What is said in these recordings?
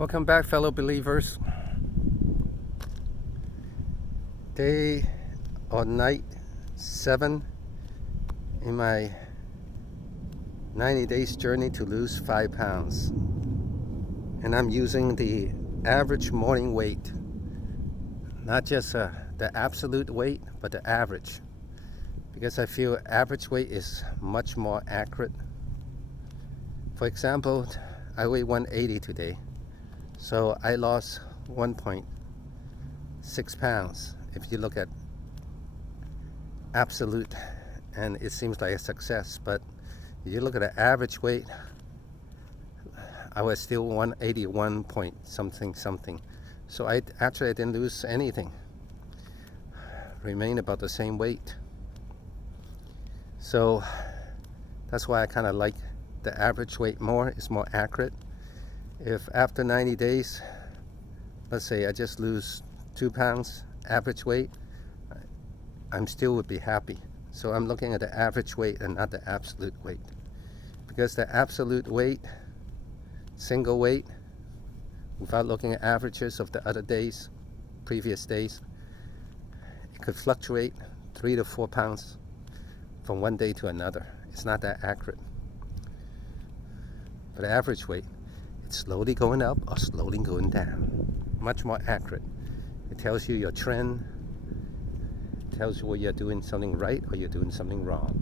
Welcome back, fellow believers. Day or night 7 in my 90 days journey to lose 5 pounds. And I'm using the average morning weight, not just the absolute weight, but the average, because I feel average weight is much more accurate. For example, I weigh 180 today. So I lost 1.6 pounds if you look at absolute, and it seems like a success. But if you look at the average weight, I was still 181 point something. So I didn't lose anything, remain about the same weight. So that's why I kind of like the average weight more. It's more accurate. If after 90 days, let's say I just lose 2 pounds average weight, I'm still would be happy. So I'm looking at the average weight and not the absolute weight, because the absolute weight, single weight, without looking at averages of the other days, previous days, it could fluctuate 3 to 4 pounds from one day to another. It's not that accurate. But the average weight, slowly going up or slowly going down. Much more accurate. It tells you your trend, it tells you whether you're doing something right or you're doing something wrong.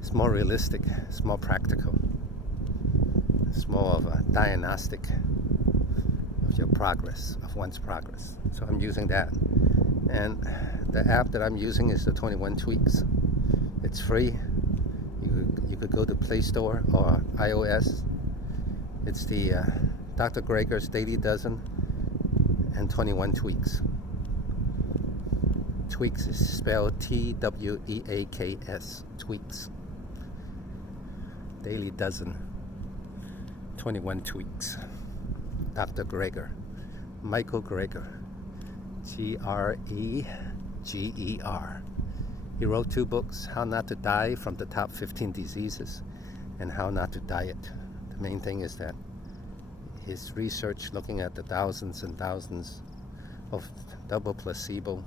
It's more realistic, it's more practical. It's more of a diagnostic of your progress, of one's progress. So I'm using that. And the app that I'm using is the 21 Tweaks. It's free. You could go to Play Store or iOS. It's the Dr. Greger's Daily Dozen and 21 Tweaks. Tweaks is spelled T-W-E-A-K-S. Tweaks. Daily Dozen. 21 Tweaks. Dr. Greger. Michael Greger. G-R-E-G-E-R. He wrote 2 books, How Not to Die from the Top 15 Diseases and How Not to Diet. The main thing is that his research looking at the thousands and thousands of double placebo,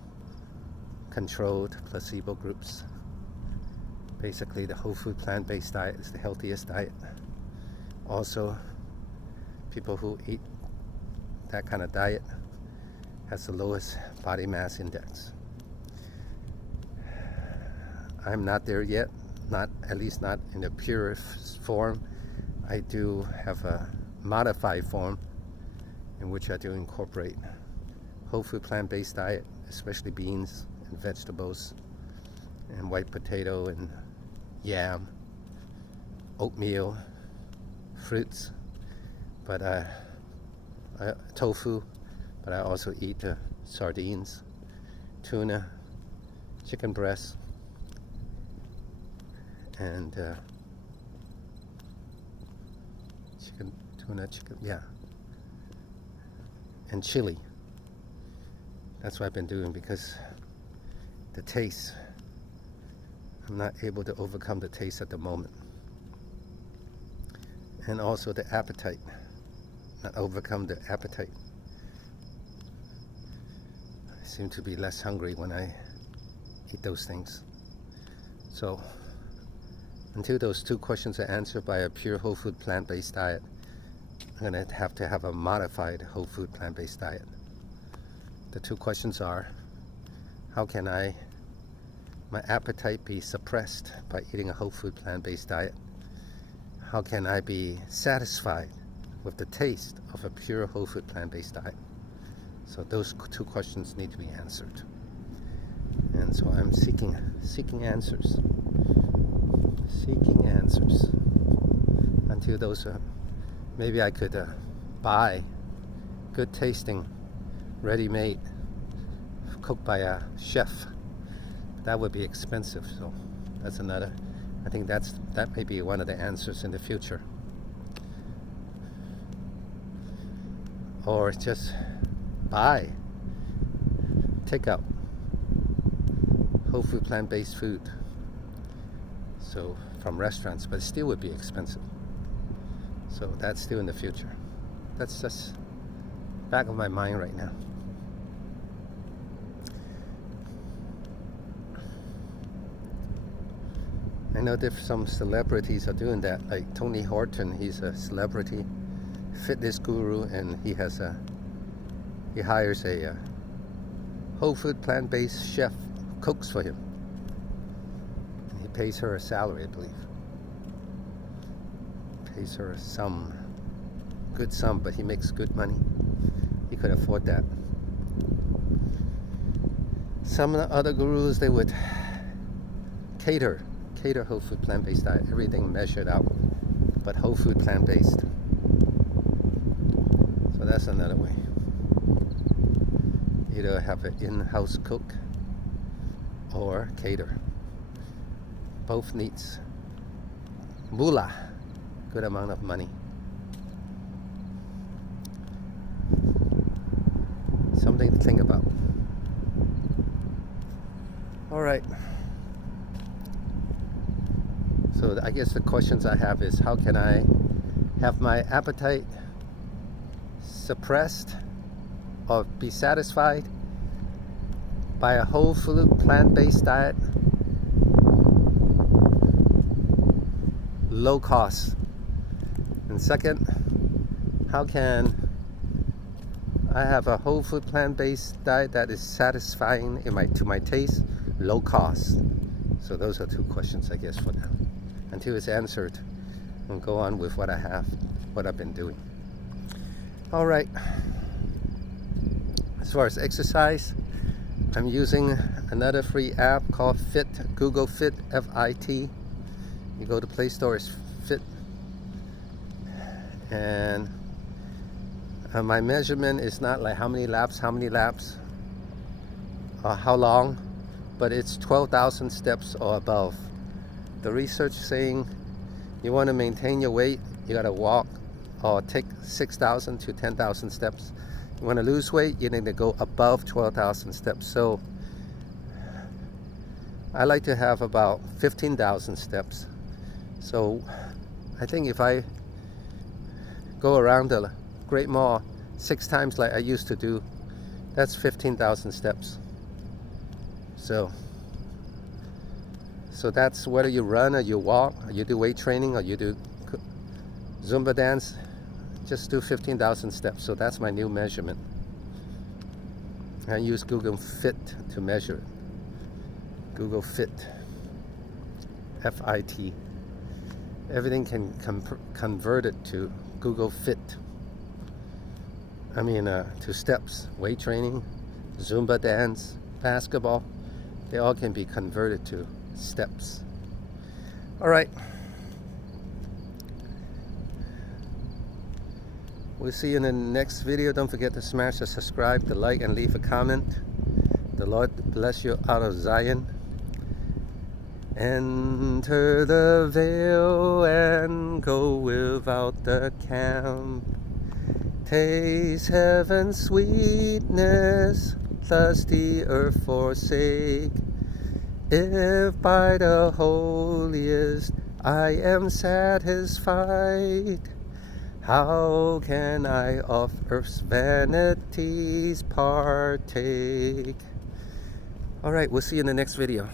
controlled placebo groups. Basically, the whole food plant-based diet is the healthiest diet. Also, people who eat that kind of diet has the lowest body mass index. I'm not there yet, at least not in the purest form. I do have a modified form in which I do incorporate whole food plant-based diet, especially beans and vegetables and white potato and yam, oatmeal, fruits, but tofu, but I also eat sardines, tuna, chicken breast, and and chili. That's what I've been doing, because the taste, I'm not able to overcome the taste at the moment. And also the appetite, not overcome the appetite. I seem to be less hungry when I eat those things. So until those 2 questions are answered by a pure whole food plant-based diet, I'm going to have a modified whole food plant-based diet. The 2 questions are, how can my appetite be suppressed by eating a whole food plant-based diet? How can I be satisfied with the taste of a pure whole food plant-based diet? So those 2 questions need to be answered. And so I'm seeking answers. Seeking answers until those maybe I could buy good tasting, ready-made, cooked by a chef. That would be expensive, so that's another. I think that may be one of the answers in the future. Or just buy takeout whole food plant-based food, so from restaurants, but it still would be expensive. So that's still in the future. That's just back of my mind right now. I know some celebrities are doing that, like Tony Horton. He's a celebrity fitness guru, and he hires a whole food plant-based chef, cooks for him. He pays her a salary, I believe. Pays her some good sum, but he makes good money. He could afford that. Some of the other gurus, they would cater whole food plant-based diet, everything measured out, but whole food plant-based. So that's another way. Either have an in-house cook or cater. Both needs moolah, good amount of money. Something to think about. All right. So I guess the questions I have is, how can I have my appetite suppressed or be satisfied by a whole food plant-based diet, low cost? And second, how can I have a whole food plant-based diet that is satisfying to my taste, low cost? So those are two questions, I guess, for now. Until it's answered, I'll go on with what I've been doing. All right. As far as exercise, I'm using another free app called Fit, Google Fit, F-I-T. You go to Play Store, it's Fit. And my measurement is not like how many laps, how long, but it's 12,000 steps or above. The research saying you want to maintain your weight, you got to walk or take 6,000 to 10,000 steps. You want to lose weight, you need to go above 12,000 steps. So I like to have about 15,000 steps. So I think if I go around the Great Mall 6 times like I used to do, that's 15,000 steps. So that's whether you run or you walk, or you do weight training, or you do Zumba dance, just do 15,000 steps. So that's my new measurement. I use Google Fit to measure it. Google Fit, F-I-T. Everything can convert it to Google Fit. I mean, to steps, weight training, Zumba dance, basketball, they all can be converted to steps. All right. We'll see you in the next video. Don't forget to smash the subscribe, the like, and leave a comment. The Lord bless you out of Zion. Enter the veil and go without the camp. Taste heaven's sweetness, thus the earth forsake. If by the holiest I am satisfied, how can I of earth's vanities partake? All right, we'll see you in the next video.